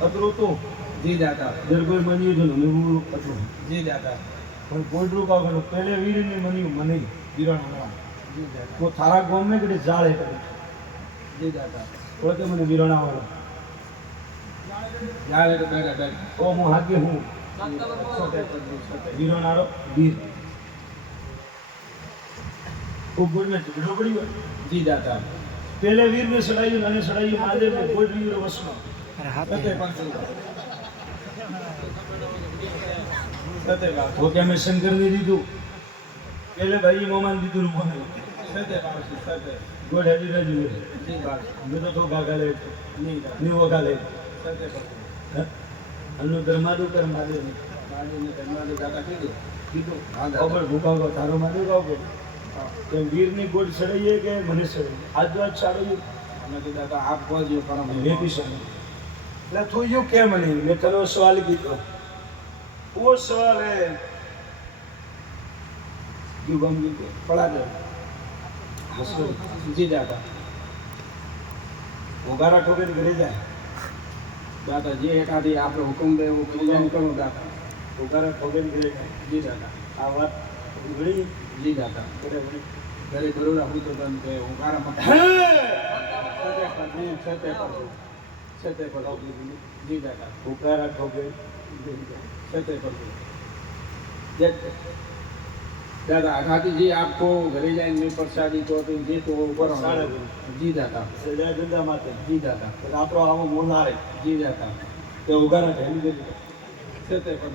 અતરો તો જી દાતા દરગોય મની જો ને હું અતરો જી દાતા પણ કોઈડરું કાવ ગણો પહેલે વીરની મની મને વિરણા જી દાતા કો થારા ગામ में કડે જાળે કરે જી દાતા ઓળતે મને વિરણા વાળો જાળે તો બેઠા બેઠા ઓ હું હાકે હું વિરણારો વીર ઉપર में ઝઘડો પડ્યો જી દાતા પહેલે વીર ને સડાયું અને સડાયું મહાદેવ ને કોઈ વીર વસનો वो क्या मैं शंकर ने दीदू पहले भाई मोमान दीदू मोने गोड़ हरी राजू मैं तो गागा ले नहीं वो गाले अन्नु धर्मादु कर मादे ને ધર્માદુ દાતા કીધું खबर भूखा को तारो मादे गाओ के वीर ની ગોળ સડાઈએ કે મને સડાઈ આજ વાત સારું અમે તો દાતા આપ બોલજો પરમ મેં भी सुन એટલે તું યું કેમ નહીં મેં તને સવાલ કીધો वो सवाल है क्यों बम के पढ़ा दे हंसो જી દાતા ओगारा ठोके घरे जाए દાતા જે એકાદી આપણો હુકમ દે એવું પૂજન કરું દાતા ओगारा ठोके घरे जाए જી દાતા आ बात उगड़ी જી दाता करे बड़ी ઘરે ગરુડા હું તો તને કે હું કારા મત સતે પર જી દાતા ओगारा ठोके सत्य पर दादा आघाती जी आपको घरे जाएंगे प्रसादी तो जी तो ऊपर जी दाता सजा धंधा माते जी दाता तो आपरो आवो मोलारे जी दाता तो ओगारा ढेली दे सत्य पर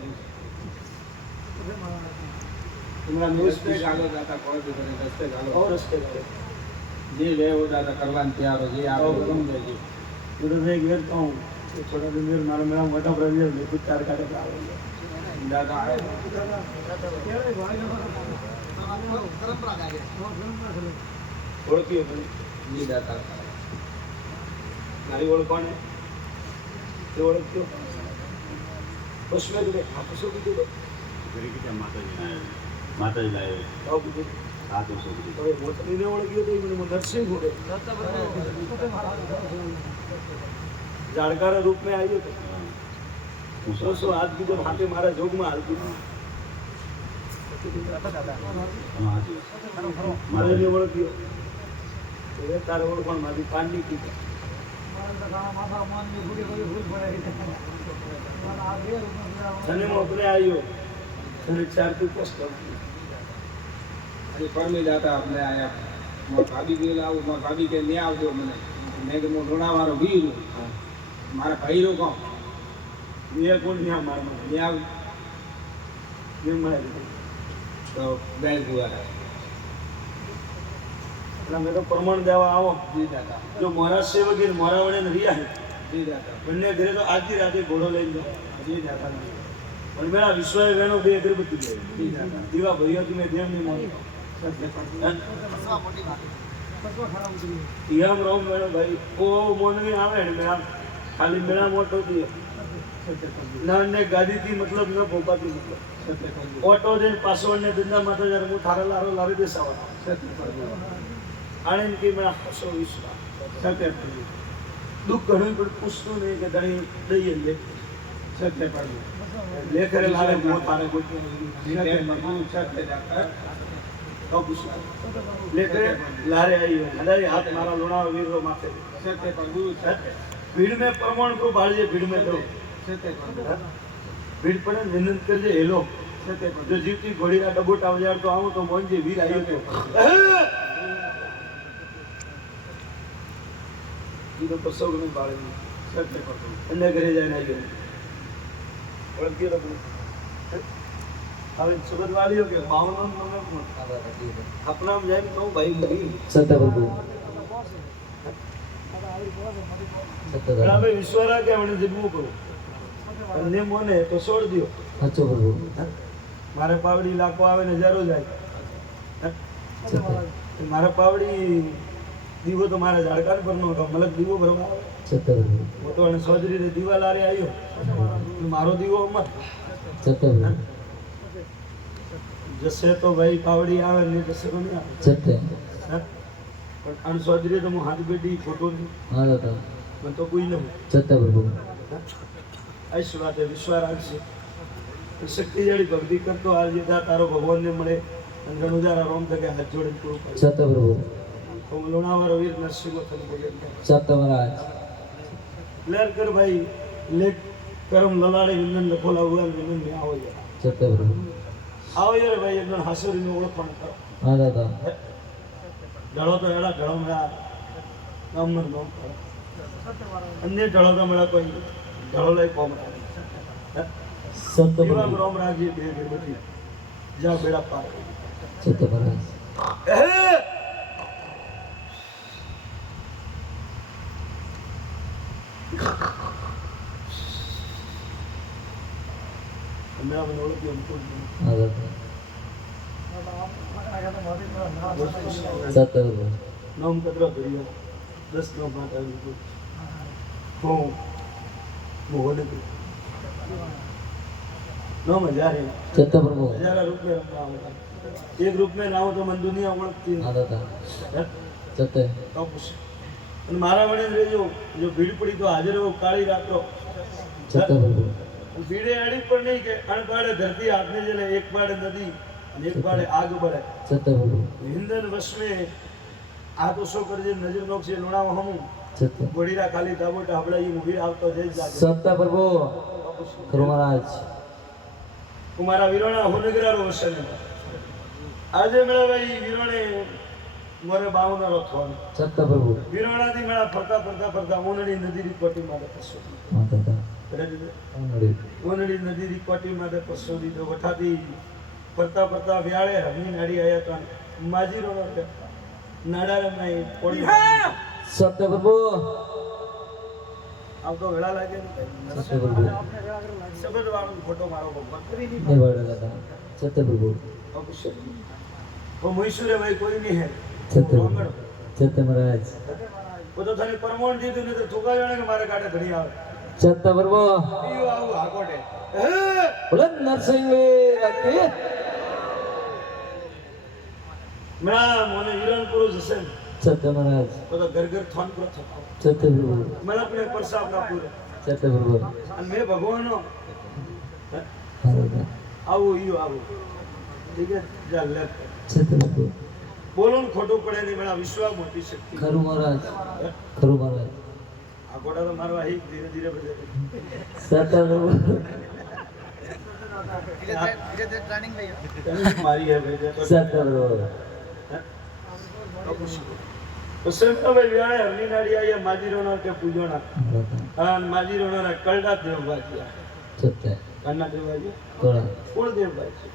तुम्हारा न्यूज़ पे गालो दाता कोई भी करे रस्ते गालो और रस्ते करे जी ले वो दाता करवान तैयार हो जी आप हुक्म दे जी तो एक वेर तो थोड़ा दिन मेरे मारे मेरा मोटा प्रवीण ने कुछ चार काटे आ दादा आए ओळखियो जी दाता મારી ઓળખાણ તે ઓળખ્યો उसमें तो आप सो की तो ઘરે કીધા માતાજી લાવે આવ કીધું આ તો શું કીધું હવે મોટલીને ઓળખ્યો તો મને નરસિંહ બોલે જાડકારા રૂપ में આવ્યો તો સો હાથ કીધો હાથે મારા જોગમાં હાલતું મારે ને ઓળખ્યો એ તારે ઓળખાણ માંથી પાણી કીધું તને મોકલે આવ્યો તને ચાર તું પોસ્ટ अरे परमी दाता अपने आया मैं भाभी भी लाऊं मैं भाभी के नहीं आव दो मैंने मैं तो मोटोड़ा वारो वीर मारा भाई रो कौन ये कोण नहीं हमारा नहीं आव ये मैं तो बैल हुआ है એટલે મેં તો પ્રમાણ દેવા આવો जी दाता જો મારા સેવક એ મારા વડે ને રહ્યા जी दाता બંને ઘરે તો આજની રાતે ઘોડો લઈને જાઓ जी दाता પણ મેરા વિશ્વાસ વેણો બે અગરબત્તી લે जी दाता દીવા ભૈયા તું મેં ધ્યાન નહીં માની યમ રોમ વેણો ભાઈ ઓ મોનવી આવે ને મેરા ખાલી મેરા મોટો દીએ ના ને ગાદી થી મતલબ ન ભોપાતી મતલબ ઓટો દે પાસવર્ડ ને ધંધા માટે જ્યારે હું થારા લારો લાવી દેસાવા આણે કે મેરા હસો વિશ્વાસ सत्य દુઃખ ઘણું પણ પૂછતું નહીં કે ધણી દઈએ લે सत्य पर લેખરે લાવે મો તારે કોઈ सत्य दाता તો પૂછવા લેખરે લારે આવ્યો હદાય હાથ મારા લોણાવા વીરો માથે सत्य पर सत्य ભીડ में प्रमाण को बाळजे भीड़ में तो सत्य पर ભીડ પડે વિનંતી કરજે હેલો सत्य पर જો જીવતી ઘોડીના ડબોટા વજાડતો આવું તો મોંજે વીર આવ્યો તો ઈનો પ્રસવ ને બાળે सत्य पर એને ઘરે જઈને આવ્યો ઓળખ્યો તો હવે સુરત વાળીઓ કે બાવનો મને કોણ આપના જેમ કહું ભાઈ મુરી સત્ય પ્રભુ ઘણા ભાઈ વિશ્વરા કે આપણે જીવવું કરું અને મોને તો છોડ દો સાચો પ્રભુ મારે પાવડી લાખો આવે ને હજારો જાય મારે પાવડી દીવો તો મારા ઝાડકાર પર નો હતો મલક દીવો ભરવા આવે સત્ય પ્રભુ મોટો અને સોજરી ને દીવા લારે આવ્યો મારો દીવો અમર સત્ય પ્રભુ જશે તો ભાઈ પાવડી આવે ને જશે તો નહીં આવે સત્ય પણ અને સોજરી તો હું હાથ બેટી ફોટો હા દાદા મને તો કોઈ નહીં સત્ય પ્રભુ આઈશ વાતે વિશ્વાસ રાખશે શક્તિ જાળી ભક્તિ કરતો આ જેતા તારો ભગવાનને મળે અને રણુજારા રોમ થકે હાથ જોડે પૂરું કરે સત્ય પ્રભુ હું લુણાવાળો વીર નરસિંહ થઈને બોલે સત્ય મહારાજ લેર કર ભાઈ લેખ કરમ લલાડે વિંદન લખો લાવવા વિંદન ને આવો યાર સત્ય પ્રભુ આવો યાર ભાઈ એમનો હાસોરીનું ઓળખાણ કરો હા દાદા ઢળો તો એડા ઢળો મળ્યા નામનો નામ કરો અન્ય ઢળો તો મળ્યા કોઈ ઢળો લઈ કોમ સત્ય એવા પ્રભુ રોમ રાખજે બે બધી જા બેડા પાર સત્ય મહારાજ હમણાં મને ઓળખ્યો એમ કોઈ નહીં. હા દાદા સત્ય પ્રભુ નામ કતરો કર્યો 10 નો ભાત આવી ગયો હું મોહન नाम हजार है सत्य प्रभु हजारा रूप में रखा होगा एक रूप में ना हो तो मन दुनिया ओळखती हाँ दादा है सत्य तो कुछ અને મારા વડે રેજો જો ભીડ પડી તો હાજર હો કાળી રાખો सत्य प्रभु ભીડે અડી પણ નહીં કે અણપાડે ધરતી હાથને જલે એક પાડે નદી અને એક પાડે આગ બળે सत्य प्रभु હિંદન વસમે આ તો શો કરજે નજર નોક્ષે લોણાવ હમ सत्य ગોડીરા ખાલી દાબોટા હબળાઈ મૂવી આવતો જઈ જાગે सत्य प्रभु गुरु महाराज કુમારા વીરોણા હોનગરારો વસને આજે મેળા ભાઈ વીરોણે મોરે બાવનારો થવાનો सत्य प्रभु વીરોણાથી મેળા ફરતા ફરતા ફરતા ઓનડી નદીની કોટી માટે પસો हाँ दादा अंगड़ी ઓનડી નદીની કોટી માટે પસો દીધો વઠાથી ફરતા ફરતા વ્યાળે હરની નાડી આયા તા માજીરો નાડારે મેં પોડી सत्य प्रभु આવતો વેળા લાગે ને सत्य प्रभु સબદ વાળો ફોટો મારો ભગવાન नहीं बड़ा दादा सत्य प्रभु અવશ્ય वो મૈસૂરે ભાઈ કોઈ નહીં હે सत्य सत्य महाराज वो तो थाने परमोण દીધું ને તો ઠોકા જાણે કે મારે કાઢે ધણી આવે सत्य प्रभु ઈયો આવું હાકોટે बुलंद नरसिंह रखे મેં મને હિરણ પુરુષ હશે सत्य महाराज તો ઘર ઘર થોન પર થતો सत्य प्रभु મને આપણે પરસાબ ના પૂરે सत्य प्रभु અને મેં ભગવાનનો हाँ दादा આવું ઈયો આવું ઠીક છે જા લે सत्य प्रभु બોલો ને ખોટું પડે નહીં મેળા વિશ્વાસ મોટી શક્તિ खरु महाराज खरु महाराज આ ગોડા તો મારવા હી ધીરે ધીરે બધે सत्य प्रभु મારી હે ભાઈ તો सत्य प्रभु તો સેમતા ભાઈ વ્યાળે હરની નાડી આયા માજીરોના કે પૂજોના હા માજીરોના કલડા દેવભાઈ सत्य કન્ના દેવભાઈ कोड़ा કોણ દેવભાઈ છે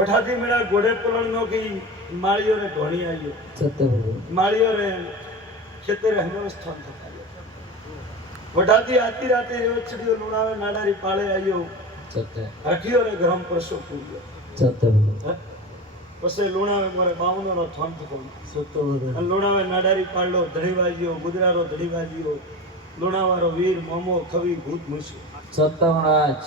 ઓઠાથી મેળા ઘોડે પલણનો કે માળીઓ ને ઢોણી આવ્યો सत्य प्रभु માળીઓ રે ખેતરે હમેવસ્થાન થતા ઓઠાથી આતી રાતે રેવચડીઓ લુણાવે નાડારી પાળે આવ્યો सत्य હઠીઓ રે ગરમ પરસો પૂર્યો सत्य प्रभु પછી લુણાવે મારે બાવનોનો થોન થતો सत्य प्रभु અને લુણાવે નાડારી પાડલો ધણીવાજીઓ ગુજરારો ધણીવાજીઓ લુણાવારો વીર મોમો કવિ ભૂત મૂસ્યો सत्य महाराज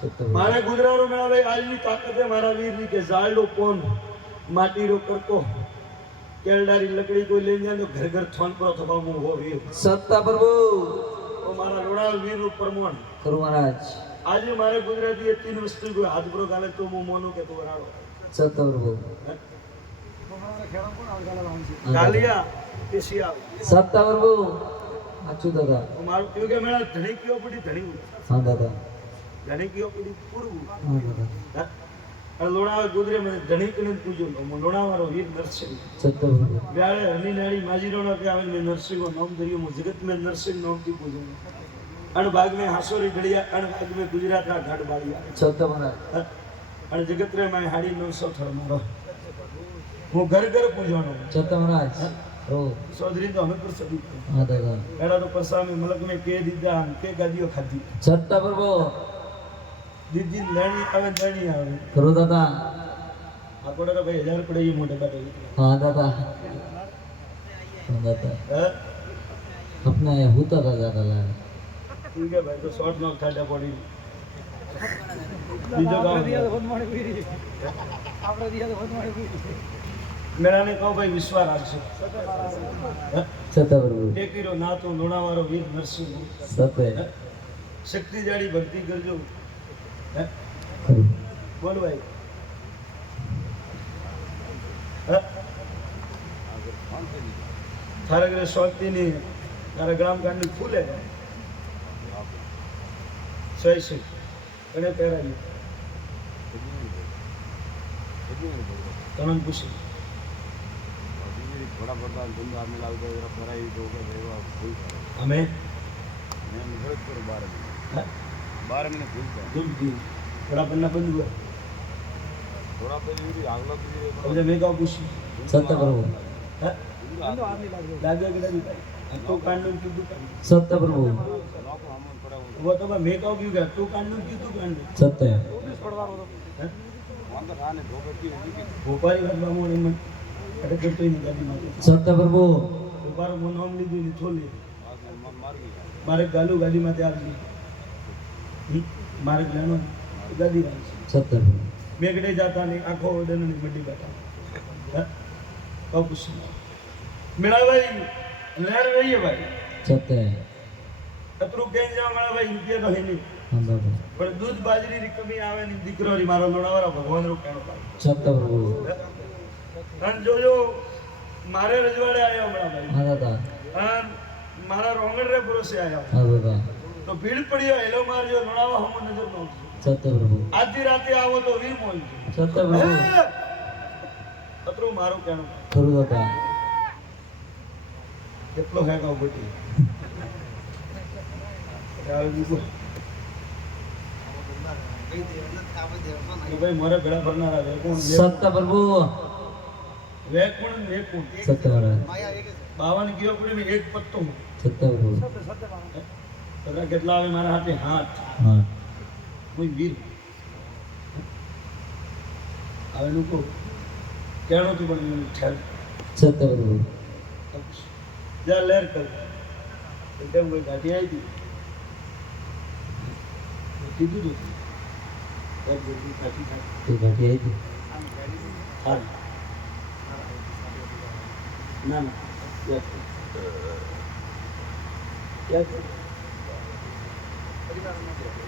सत्य प्रभु મારે ગુજરારો મેળાવે આજની તાકાતે મારા વીરની કે ઝાડલો કોણ માટીરો કરતો કેળડારી લકડી કોઈ લઈ જાય તો ઘર ઘર થોન પર થવા હું હો વીર सत्य प्रभु તો મારા લુણાવ વીરનું પ્રમાણ गुरु महाराज આજે મારે ગુજરાતી એ 3 વસ્તુ કોઈ હાથ પર ગાલે તો હું મોનું કે તો રાડો सत्य प्रभु ગાલિયા પેશિયા सत्य प्रभु अच्छू दादा મારું કયું કે મેળા ધણી કયો પડી ધણી हाँ दादा ધણી કયો પડી પૂરવું हाँ दादा અને લોણાવા ગુજરે મને ધણી કરીને પૂજો હું લોણાવાળો વીર નરસિંહ सत्य प्रभु વ્યાળે હરની નાડી માજીરોના કે આવે મેં નરસિંહનો નામ ધર્યું હું જગત में नरसिंह नामથી પૂજું અણ ભાગ में હાસોરી ઢળિયા અણ ભાગ में ગુજરાતના ઘાટ બાળિયા सत्य महाराज અને જગત રે માં હાડી 900 થર મારો હું ઘર ઘર પૂજવાનો सत्य महाराज ओ चौधरी तो हमें पर सभी हाँ दादा एड़ा तो परसा में मलक में के दीदा के गादियो खादी सत्य प्रभु दीदी लेनी आवे करो दादा आकोड़ा का भाई 1000 पड़े ये मोटे बाटे हाँ दादा हाँ दादा है अपना ये होता था दादा ला ठीक है भाई तो शॉर्ट नॉक खाड़ा पड़ी बीजो काम મેળાને કહો ભાઈ વિશ્વાસ રાખશે સત્ય પ્રભુ ટેકીરો નાતો લુણાવાળો વીર નરસિંહ સત્ય શક્તિ જાડી ભક્તિ કરજો હે? ખરું બોલ ભાઈ હે? તારા ઘરે શાંતિની તારા ગ્રામ કાંડની ફૂલે સહી છે એને પહેરાવી તમને પૂછી થોડા પડતા ધંધો આમે લાવતો ફરાઈ તો ભૂલ અમે મેં ભરત કરું 12 હે? 12 મહિને ભૂલ થાય દૂધ દી થોડા પન્ના બંધ હોય થોડા પછી આગલો એટલે મેં કહું પૂછી સત્ય પ્રભુ હે? લાગે કે નથી તો કાંડનું કીધું સત્ય પ્રભુ वो तो मैं कहूँ क्यों क्या तू कांडू क्यों तू कांडू સત્ય हैं વાંધો ખાને ભોગવતી હતી કે भोपाली बाबा मोने मन अटक करते ही नहीं गाड़ी मारे સત્ય પ્રભુ भोपाल मो नाम ली दी छोली માર ગયા मारे गालू गाड़ी माते आ गई मारे लेनो गाड़ी राखी સત્ય પ્રભુ મેઘડે જાતા નહીં આખો ઓડનની મંડી બેઠા हैं કહું પૂછ મેળા ભાઈ લહેર રહીએ ભાઈ સત્ય અતરું કેમ જા મેળા ભાઈ રૂપિયા તો હે નહીં હા બાબા પણ દૂધ બાજરીની કમી આવે ને દીકરો રી મારો લોણાવાળા ભગવાન નું કહેણો પાડે સત્ય પ્રભુ અને જોજો મારે રજવાડે આવ્યા હમણાં ભાઈ હા દાદા અને મારા રોંગણ રે ભરોસે આવ્યા હા દાદા તો ભીડ પડ્યો હેલો મારજો લોણાવા હમ નજર નો સત્ય પ્રભુ આધી રાતે આવો તો વીર મોલજો સત્ય પ્રભુ અતરું મારું કહેણું ખરું દાદા કેટલો હે ગાવ બટી યાર બીજું કે ભાઈ મારે ભેળા ભરનારા વે કોણ સત્ય પ્રભુ વે કોણ વે કોણ સત્ય મહારાજ 52 કિલો પડી ને એક પત્તો સત્ય પ્રભુ બધા કેટલા આવે મારા હાથે હાથ હા કોઈ વીર હવે લોકો કેણો તું પણ મને ઠેર સત્ય પ્રભુ જા લેર કર એકદમ કોઈ ગાડી આવી હતી કીધું તું એક જલ્દી કાઢી કાઢ તે ઘાટી આવી હતી હાર ના ના યાદ કર. યાદ કર.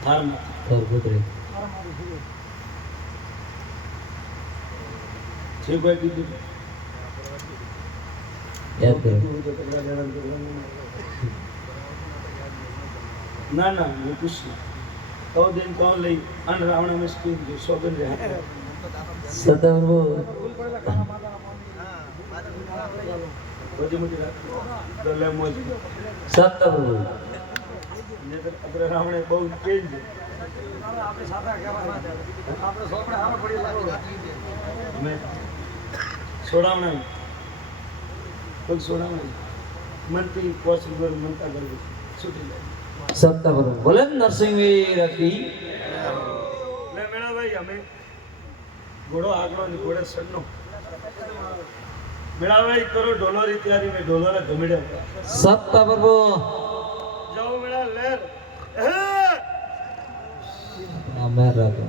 હાર ના ઘર પુત્રી છે કોઈ કીધું યાદ કરો ના ના હું પૂછ કહો દિન કહો લઈ અન રાવણ में स्कीम जो सोगन रहा સત્ય પ્રભુ रोजी मुझे तो ले मोज સત્ય પ્રભુ ने तो अपने रावण बहुत चेंज मैं सोडावना कोई सोडावना मनती पॉसिबल मनता कर छुट्टी ले સત્ય પ્રભુ બોલે નરસિંહવીર કી ले मेरा भाई हमें घोड़ो आगलो नहीं घोड़े सन्नो मेरा भाई करो ढोलरी तैयारी में ढोलरा घुमड़े સત્ય પ્રભુ जाओ मेरा लेर મેર રાખો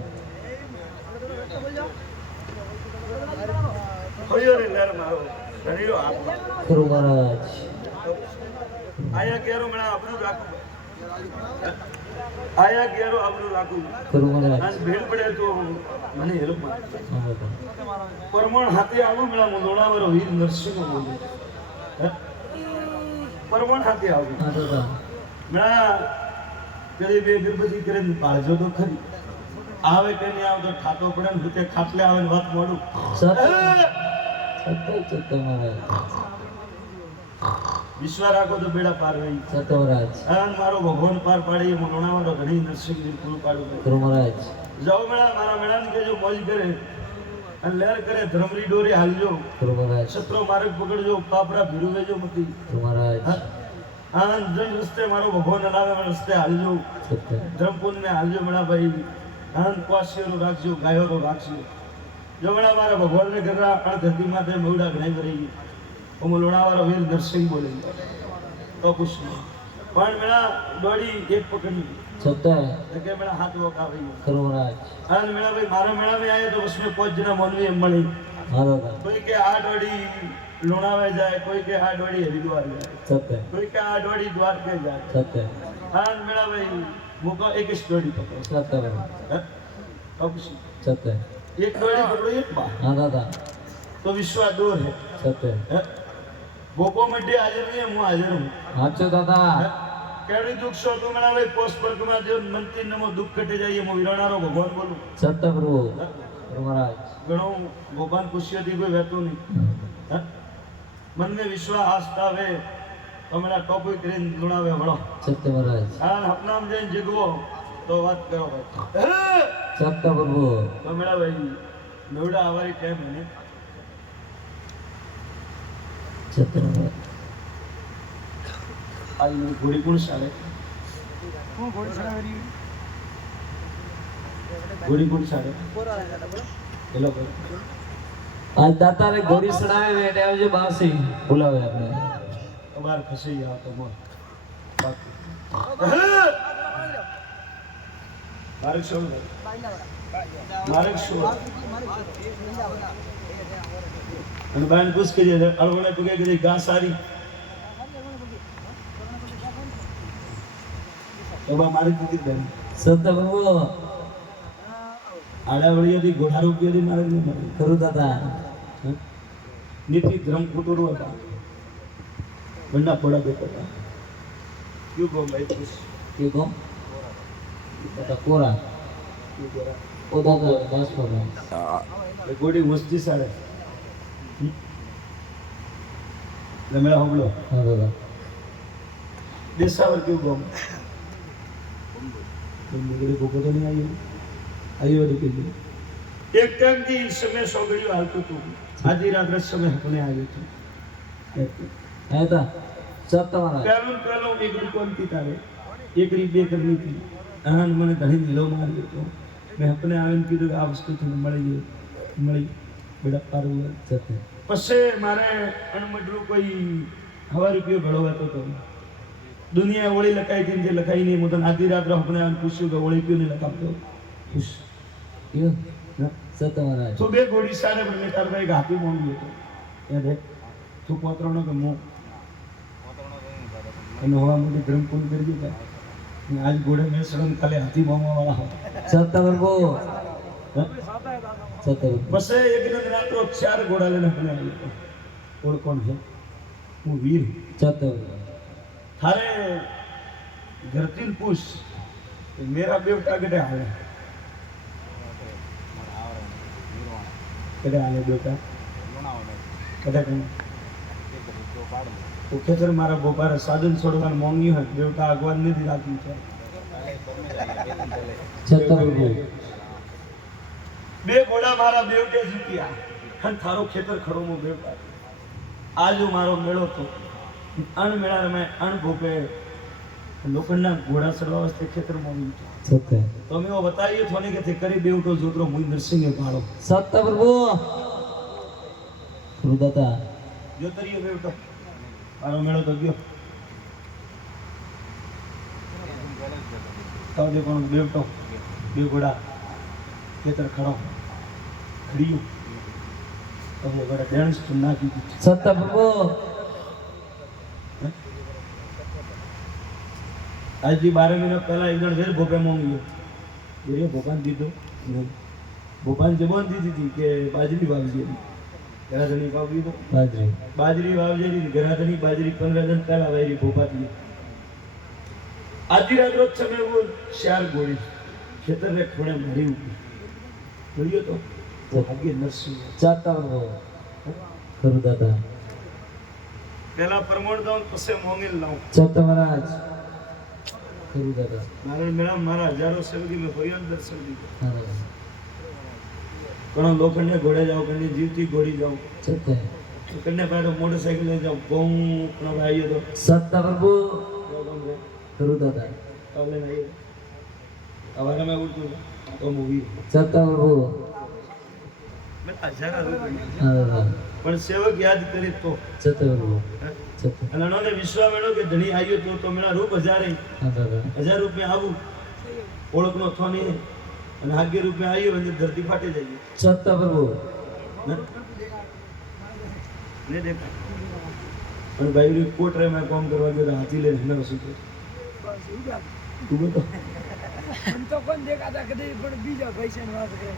होयो रे लेर मारो धनीरो आप ખરું મહારાજ आया केरो मेरा आपनु राखू आया केरो आपनु राखू ખરું મહારાજ आज भीड़ पड़े तो मने हेल्प मार હા બાબા परमण हाथे आवो मेरा मुंडोणावारो वीर नरसिंह बोले परमण हाथे आवो હા દાદા મેળા કદી બે ગરબતી કરીને પાળજો તો ખરી આવે કે નહીં આવે તો ઠાતો પડે ને ભૂતે ખાટલે આવે ને વાત મોડું સત્ય સત્ય મહારાજ વિશ્વા રાખો તો બેડા પાર રહી સત્ય મહારાજ અને મારો ભગવાન પાર પાડી હું લોણાવાળો ઘણી નરસિંહ વીર પૂરું પાડું ખરું મહારાજ જાઓ મેળા મારા મેળાની કહેજો મોજ કરે અને લહેર કરે ધર્મરી ડોરી હાલજો ખરું મહારાજ સત્રો માર્ગ પકડજો પાપડા ભીડું વેજો મતી ખરું મહારાજ આનંદ જન રસ્તે મારો ભગવાન હલાવે એવા રસ્તે હાલજો સત્ય ધર્મપુર ને હાલજો મેળા ભાઈ આનંદ પાસીરો રાખજો ગાયોરો રાખજો જો મેળા મારા ભગવાન ને ઘર આ ધરતી માથે મવડા ઘણાઈ રહી હું લોણાવાળો વીર નરસિંહ બોલે તો કુછ નહીં પણ મેળા દોડી એક પકડી સત્ય કે મેળા હાથ વોકા રહી ખરું મહારાજ અને મેળા ભાઈ મારા મેળા में आए तो उसमें 5 जना मौलवी मणि હા દાદા કોઈ કે આઠવાડી લુણાવે જાય, કોઈ કે આઠવાડી હરિદ્વાર જાય, સત્ય કોઈ કે આઠવાડી દ્વારકે જાય. સત્ય આનંદ મેળા ભાઈ મૂકો એક સ્ટોરી પકડો. સત્ય પ્રભુ હે? તો પછી સત્ય એક ડોળી પકડો એક બા હા દાદા તો વિશ્વા દૂર હે. સત્ય હે? ગોપો મધ્ય હાજર નહીં, હું હાજર હું. સાચું દાદા હે? કેવડી દુઃખ છો તું મેળા ભાઈ પોસ્ટ પર કમા દેવ મંત્રી નમો દુઃખ કટે જાય હું વિરણારો ભગવાન બોલું. સત્ય પ્રભુ હે? પ્રભુ મહારાજ ઘણું ભગવાન ખુશીઓથી કોઈ વહેતું નહીં. હે? મનને વિશ્વાસ આવે તમારા ટોપિક કરીને લુણાવે વળો. સત્ય મહારાજ આ હપનામ જઈને જીગવો તો વાત કરો ભાઈ. હે? સત્ય પ્રભુ તો મેળા ભાઈ નવડા આવારી ટાઈમ એને સત્ય મહારાજ આજ ઘોડી કોણ ચાલે? ઘોડી કોણ ચાલે? પેલો ભાઈ આજ દાતારે ગોરી સડાવે એટલે આવજો બાસી બોલાવે આપણે તમારે ખસી જાવ તો મોર મારે શું મારે શું અને બાન પૂછ કરી અળવડે તો કે ઘા સારી તો બા મારી દીધી બેન સત્ય પ્રભુ આડાવળીઓથી ઘોડા રૂપિયોથી મારે નહીં મળે. ખરું દાદા નીતિ ધર્મ કુટુંબ હતા બંને પોડા બેઠા હતા. ક્યું ગો ભાઈ પૂછ કે કોમ દાદા કોરા ઓ દાદા બસ પ્રભુ એ ગોડી મસ્તી સાડે મેળા હોબળો હા દાદા દેશાવર ક્યું ગોમ ગોડી ભૂકો તો નહીં આવ્યો તો કીધું એક ટાઈમથી સમય સોગડ્યું હાલતું હતું. આજી રાત્રે સમય હકને આવ્યું હતું. હે તા સત્ય મહારાજ પહેલું એક રૂપોનથી તારે એક રીત બે કરવી હતી. આનંદ મને ઘણી નીલો માર્યો હતો. મેં હકને આવીને કીધું કે આ વસ્તુ તમને મળી બેડા પારવું સત્ય પછી મારે અણમડરું કોઈ હવા રૂપિયો ઘડો હતો તો દુનિયા ઓળી લખાઈ હતી જે લખાઈ નહીં. હું તને આધી રાત્રે હકને આવીને પૂછ્યું કે ઓળી કયું નહીં લખાવતો ખુશ કયો સત્ય મહારાજ તો બે ગોળી સારે પણ મેં તાર ભાઈ હાથી મોંઘી હતો યાદ હે તું પોતરાનો કે મો અને હવા મોટી ધર્મ પૂર્ણ કરી દીધા. આજ ઘોડે મેં સડન કાલે હાથી મોંઘવા વાળા હોય. સત્ય પ્રભુ હે? સત્ય પ્રભુ પછી એક દિન રાત્રો 4 ઘોડા લઈને હકને આવ્યો હતો. ઓળ કોણ છે? હું વીર. સત્ય પ્રભુ थारे घरतील पूछ मेरा बेवटा कटे आले कटे आले बेवटा कटे कहीं तो खेतर मारा बोपारे साधन छोड़वा मोंगी है बेवटा अगवान नहीं दिलाती है. સત્ય પ્રભુ બે ઘોડા મારા બેવટે જીત્યા અને થારો ખેતર ખડોમો બેવટા. આજ મારો મેળો તો અણ મેળા મેં અણ ભૂપે લોખંડના ઘોડા ચડવા વાસ્તે ખેતરમાં આવ્યું. સત્ય તો અમે એવો બતાવીએ થોને કે તે કરી બેવટો જોતરો મુઈ નરસિંહે પાડો સત્ય પ્રભુ ખરું દાદા જોતરીયો બેવટો મારો મેળો તો ગયો. તો જે પણ બેવટો બે ઘોડા ખેતર ખડો ખડીયું તમે ઘોડા ડેન્સ તો નાખી દીધી. સત્ય પ્રભુ આજથી 12 મહિના પહેલા એક જણ વેર ભોપે મોંઘ્યો એ ભોપાન દીધો ભોપાન જબાન દીધી હતી કે બાજરી વાવજે ગરાધણી વાવી દો બાજરી બાજરી વાવજે ગરાધણી બાજરી 15 દિન પહેલા વાયરી ભોપાતી. આધી રાત રોજ સમય वो 4 ગોળી ખેતર ને ખૂણે મરી ઉઠી જોયો તો ભાગ્ય નરસિંહ સત્ય પ્રભુ ખરું દાદા પહેલા પરમોણ દઉં પછી મોંગી લાવું. સત્ય મહારાજ ખરું દાદા મારા મેળા મારા હજારો સેવકી મેં ભયન દર્શન દીધો. હા દાદા ઘણો લોખંડને ઘોડે જાઓ ઘણી જીવતી ઘોડી જાઓ સત્ય કન્ને પાડો મોટરસાઇકલ લઈ જાઓ બહુ પણ આવ્યો તો સત્ય પ્રભુ ખરું દાદા કાલે આવ્યો સવારે મેં ઉઠતું તો મૂવી સત્ય પ્રભુ મેં હજારા રૂપિયા હા દાદા પણ સેવક યાદ કરી તો સત્ય પ્રભુ સત્ય અને અનોને વિશ્વા મેળો કે ધણી આવ્યો તો મેળા રૂપ 1000 હા દાદા 1000 રૂપિયા આવું ઓળખનો થોની અને 11 રૂપિયા આવ્યો એટલે ધરતી ફાટી જાય. સત્ય પ્રભુ નહીં દેખાય પણ ભાઈ કોટ રે મેં કામ કરવા ગયો હાથી લઈને હમણાં શું કરે તું બતો મને તો કોણ દેખાતા કદી પણ બીજા પૈસાની વાત કરે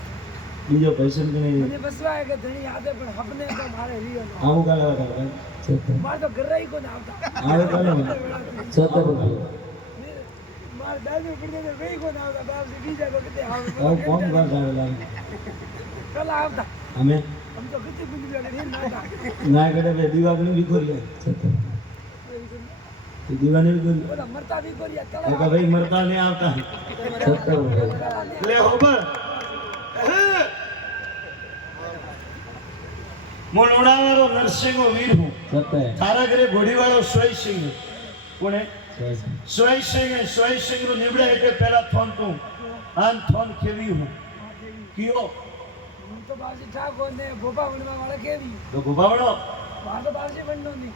બીજો પૈસા કે નહીં મને બસવાય કે ધણી આદે પણ હબને તો મારે રીયો ન આવું કાલે ભાઈ મારે તો ઘરે કોણ આવતા આવે કાલે છતાં પ્રભુ મારે દાદુ પડે વેઈ કોણ આવતા બાપજી બીજા વખતે આવે આવું કોમ કાઢ આવેલા કલા આવતા અમે આમ તો કતી બુંદી બેઠા ના હતા ના કરે બે દીવાની વિખોરી છતાં દીવાની વિખોરી બધા મરતા બી કર્યા તો કલા કે ભાઈ મરતા નહીં આવતા છતાં પ્રભુ લે હોબર મો લોણાવાળો નરસિંહો વીર હું છતાં તારા ઘરે ઘોડીવાળો સોયસિંહ કોણે સોયસિંહ નું નીવડે એટલે પહેલા થોન તું આન થોન ખેવી હું કયો હું તો બાપજી ઠાકોર ને ભોપા વણવા વાળા કેવી તો ગોભાવડો મારે તો બાપજી વણનો નહીં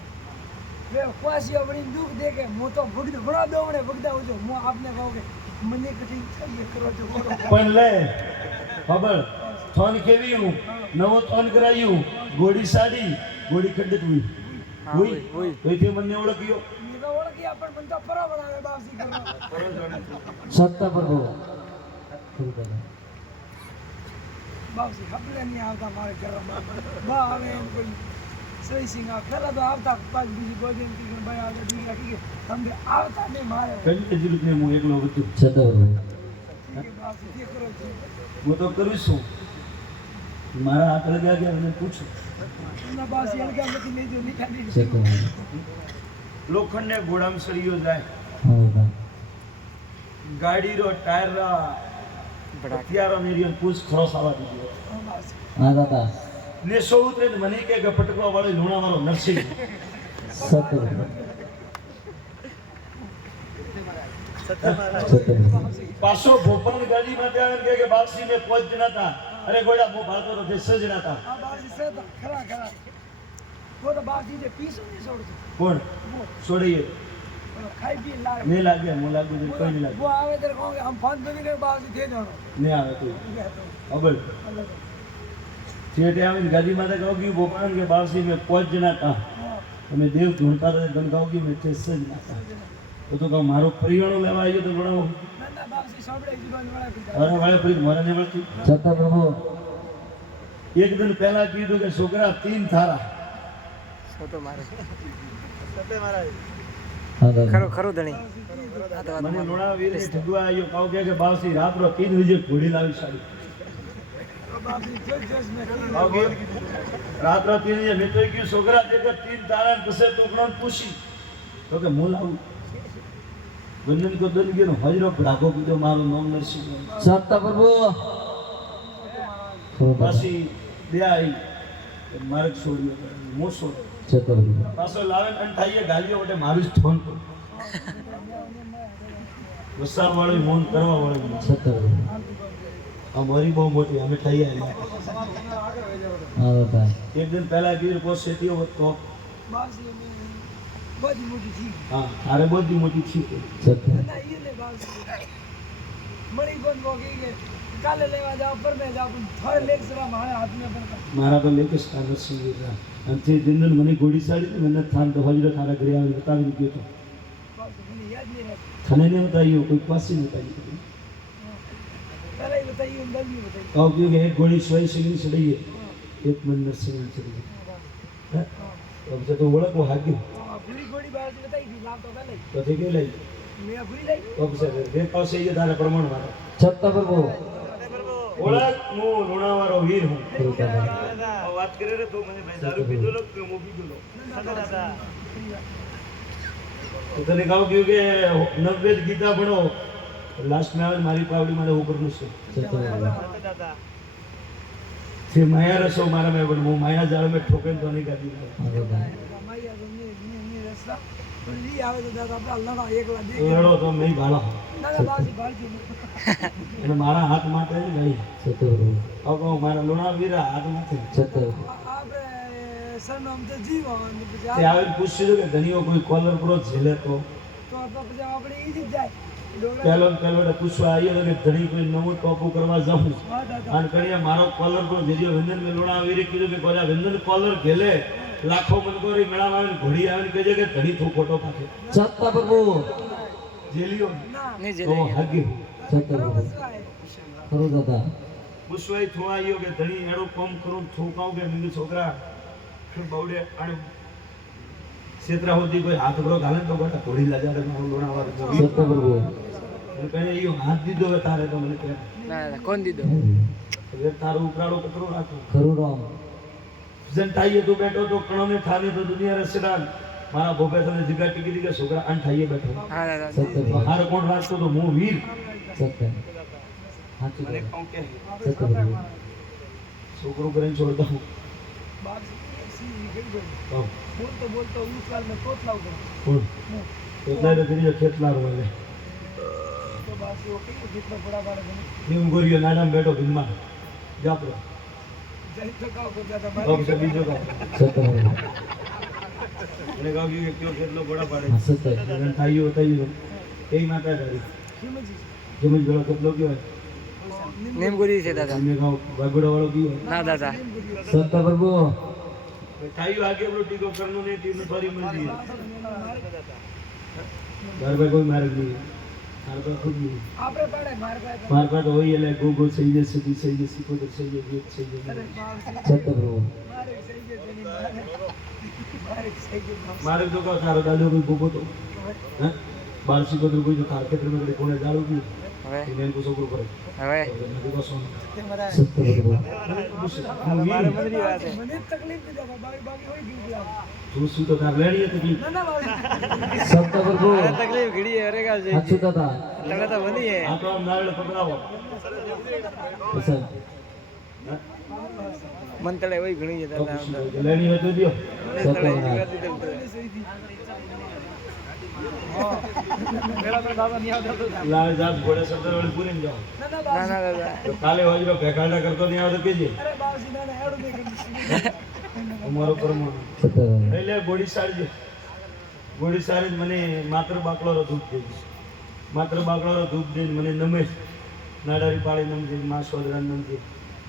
વે ખુવાસીઓ વળી દુઃખ દે કે હું તો ભગદ ભણો દોવણે ભગદા ઉજો હું આપને કહું કે મને કઠિન થઈ કરો છો કરો પણ લે ખબર થોન ખેવી હું નવો થોન કરાયું ગોડી સાડી ગોડી ખંડિત હુઈ હુઈ તે મને ઓળખ્યો મેં તો ઓળખ્યા પણ મને તો પરો બનાવે બાપજી કરવા છતાં પ્રભુ બાપજી હબલે નહીં આવતા મારે ઘરમાં બા આવે એમ કોઈ સહી સિંહ પેલા તો આવતા પાછ બીજી ગોદી એમ કે ભાઈ આવતા દીકરા કે તમે આવતા નહીં મારે કઈ જીલુક ને હું એકલો હતો છતાં પ્રભુ ઠીક છે બાપજી તે કરો છો હું તો કરું છું મારા હાથ લગ્યા ગયા અને પૂછું એમના બાપજી અલગા નથી લઈ દો નીકળી છતાં લોખંડને ઘોડામાં સળિયો જાય હા ગાડીનો ટાયર હથિયારો મેરિયન પૂછ ખરોસ આવવા દીધો હા દાદા ને સો ઉતરે ને મને કે પટકવા વાળો લુણાવાળો નરસિંહ છતાં પ્રભુ પાછો ભોપાલની ગાડીમાં ત્યાં કે બાપસી ને 5 જણા હતા અરે ગોડા હું ભાળતો નથી 6 જણા હતા આ બાપજી સતા ખરા ખરા તો બાપજી જે પીસું નહીં છોડતું કોણ છોડીએ ખાઈ પી લાગે નહીં લાગ્યા હું લાગ્યું છે કોઈ નહીં वो લાગ્યું आवे तेरे को हम फोन पे भी कर बाबू दे दो નહીં આવે કોઈ અબલ છેટે આવીને ગાડીમાં તો કહું કે ભોપાલ કે બાપસી મેં 5 જણા હતા તમે દેવ ધૂણતા હતા તમે કહું કે મેં 6 જણા હતા તો કહું મારો પરિવારો લેવા આવ્યો તો ગણાવો ना ना बाबू से सामने जीवन वाला किया અરે વાળે ફરી મારે નહીં મળતી છતાં પ્રભુ એક દિન પહેલા કીધું કે છોકરા 3 થારા હા દાદા ખરું ધણી મને લોણા વીર ને ઠગવા આવ્યો કહું કે બાપસી રાત્રો 3 વાગે ઘોડી લાવી સાડી बाबू जो जोश में કહું કે રાત્રો 3 વાગે મેં તો કીધું છોકરા દેખો 3 તારા ને પછી ટુકડો પૂછી તો કે હું લાવું બંધન કો દન ગયો હજરો ભડાકો કીધો મારું નામ નરસિંહ છતાં પ્રભુ પાછી બે આવી માર્ગ છોડ્યો હું છોડ્યો છતાં પ્રભુ પાછો લાવે ને થાઈએ ગાલીઓ માટે મારું જ ઠોન તો વસા વાળું મોન કરવા વાળું છતાં પ્રભુ આ મારી બહુ મોટી અમે થઈ આવ્યા હા દાદા એક દિન પહેલા ગીર પોસ સેતીઓ હતો बाबू में बड़ी मोटी थी હા તારે બધી મોટી છે છતાં ना ये ले बाबू मणि कौन वो के काले लेवा जाओ पर मैं जाओ थोड़े लेग से हमारे हाथ में पर મારા તો લેટેસ્ટ કાગળ સિંગર અંતે દિન મને ઘોડી સાડી મને થાન તો હજરો તારા ઘરે આવીને બતાવીને ગયો તો बाबू मुझे याद नहीं रहता ખાને ને બતાવ્યો કોઈ પાસે નહીં બતાવ્યું पहले ही बताइए जल्दी बताइए કહું કે એક ઘોડી સોય સિંગની ચડીએ એક મંદર સિંગની ચડીએ પછી તો ઓળખો હાગ્યું पूरी घोड़ी बाहर से बताई थी लाभ तो पहले પછી કે લઈ मैं पूरी लाई તો પછી બે પાસે એ તારે પ્રમાણ મારે છતાં પ્રભુ ઓળખ હું લુણાવાળો વીર હું ખરું દાદા વાત કરે રે તો મને ભાઈ દારૂ પીધો લો કે હું પીધો લો તો તને કહું કે 90 ગીતા ભણો લાસ્ટ માં આવે મારી પાવડી મારે ઉપરનું છે છતાં પ્રભુ જે માયા રસો મારા મેં પણ હું માયા જાળ મેં ઠોકે તો નહીં કાઢી હા દાદા माया तो ने रास्ता ली आवे तो दादा अपना लड़ा एक बार देख લડો તો નહીં ભાળો ना ना बाजी भारती અને મારા હાથ માટે જ ભાઈ છતાં પ્રભુ હવે કહું મારા લુણા વીરા હાથ નથી છતાં आप सरनाम तो जीवन તે આવીને પૂછ્યું કે ધણીઓ કોઈ કોલર પ્રો ઝેલે તો પછી આપણે ઈ જ જાય પહેલો ને પહેલો એટલે પૂછવા આવ્યો અને ધણી કોઈ નવું ટોપું કરવા જાઉં અને કણીએ મારો કોલર પણ જે વંદન મેલોણા આવી કીધું કે કોઈ વંદન કોલર ઘેલે લાખો મનકોરી મેળામાં આવીને ઘોડી આવીને કહે છે કે ધણી તું ખોટો પાકે સત્તા પ્રભુ જેલીઓ ના તો હાગ્યો સત્તા પ્રભુ ખરું દાદા પૂછવાય થોડા આવ્યો કે ધણી એડો કોમ કરું થોકાઉં કે મીંડું છોકરા બવડે અને ક્ષેત્રા હોતી કોઈ હાથ બરો ગાલે તો ગોટા ઘોડી લાજા મારું લોણાવાર સત્તા પ્રભુ કહે ઈ હાથ દીધો હવે તારે તો મને કહે ના કોણ દીધો હવે તારું ઉપરાળો કચરો રાખો ખરું રામ જનતાઈએ તો બેઠો તો કણોને થાને તો દુનિયા રસડાન મારા ભોપે તને જગ્યા ટીકી દીધી છોકરા આન ઠાઈએ બેઠો હા દાદા સત્ય પ્રભુ હાર કોણ રાખતો તો હું વીર સત્ય સાચું અને કહ્યું. કહું કે સત્ય પ્રભુ છોકરો કરીને છોડતા હું બાપ સી ગઈ ગઈ કહું બોલતો બોલતો ઉછાળ ને તોતલાવ ગયો કોણ એટલા તો કરી ખેતલાર હોય તો બાપ એવો કઈ જેટલો પડા પાડે મને હું ગોરીઓ નાડામાં બેઠો ભીમમાં જાપરો જઈ તો કાવ કરતા હતા કહું છે બીજો કહું સત્ય પ્રભુ અને કહું કે કયો કેટલો ઘોડા પાડે હા, સત્ય અને ઠાઈઓ થયું એ માતા કરી કિમજી જમીન જોડો કેટલો કયો નેમગુરી છે દાદા મેં કહું વાઘોડા વાળો કયો ના દાદા સત્ય પ્રભુ ઠાઈઓ આગે આપણો ટીકો કરનો નહીં ટીમ ફરી મળી घर पे कोई मार्ग नहीं है घर पे खुद नहीं આપણે પાડે માર પાસે मार पास वही है लाइक गो सही है सिटी सही है सिकोदर सही है गेट सही है અરે બાપ સત્ય પ્રભુ મારે સહી છે તેની મારે સહી છે मारे तो का तारो डालो कोई गोबो तो हैं बाल सिकोदर कोई जो कार क्षेत्र में कोई कोने डालो भी હવે इन्हें को सब करे હવે नदी का सोन તમારા સત્ય પ્રભુ મારે મદરી વાત છે મને તકલીફ નથી દાદા બાકી બાકી હોય ગયું લાવ तू सी तो कार लेनी है तकलीफ ના ના બાબા સત્ય પ્રભુ તકલીફ ઘડી હરે કા છે સાચું દાદા તમે તો બની હે आ तो हम नाल पकड़ाओ સર મન તળે હોય ઘણી છે तो દાદા लेनी है तो दियो સત્ય પ્રભુ लाल जात घोड़े सत्तर वाले पूरे में जाओ ના ના દાદા तो काले वाजरो फेकाड़ा करतो नहीं आवतो केजे અરે બાબજી ના ના એડું દેખ તમારો પરમાણુ સત્ય પ્રભુ એટલે ગોળી સારી ગોળી સારી મને માત્ર બાકડો ધૂપ દેજો માત્ર બાકડો ધૂપ દે મને નમે નાડારી પાળી નમજે માં સોદરા નમજે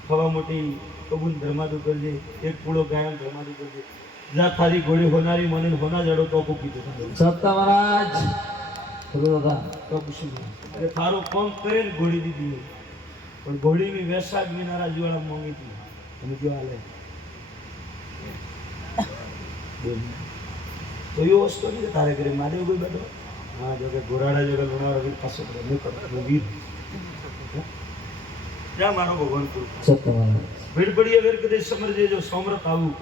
હવા મોટી કબૂન ધર્માદુ કરજે એક પૂળો ગાયન ધર્માદુ કરજે જા થારી ગોળી હોનારી મને હોના જડો તો કીધું સત્ય મહારાજ ખરું દાદા તો પૂછ્યું એટલે થારો કોમ કરે ને ગોળી દીધી પણ ગોળીની વેસાગ વિનારા જીવાળા મોંઘી હતી તમે જો હાલે તો એ વસ્તુ નહીં કે તારે ઘરે મહાદેવ કોઈ બેઠો હા જો કે ઘોરાડા જો કે તમારો વીર પાછો હું વીર જ્યાં મારો ભગવાન કરું સત્ય મહારાજ ભીડ પડીએ વેર કદે સમરજે જો સોમરત આવું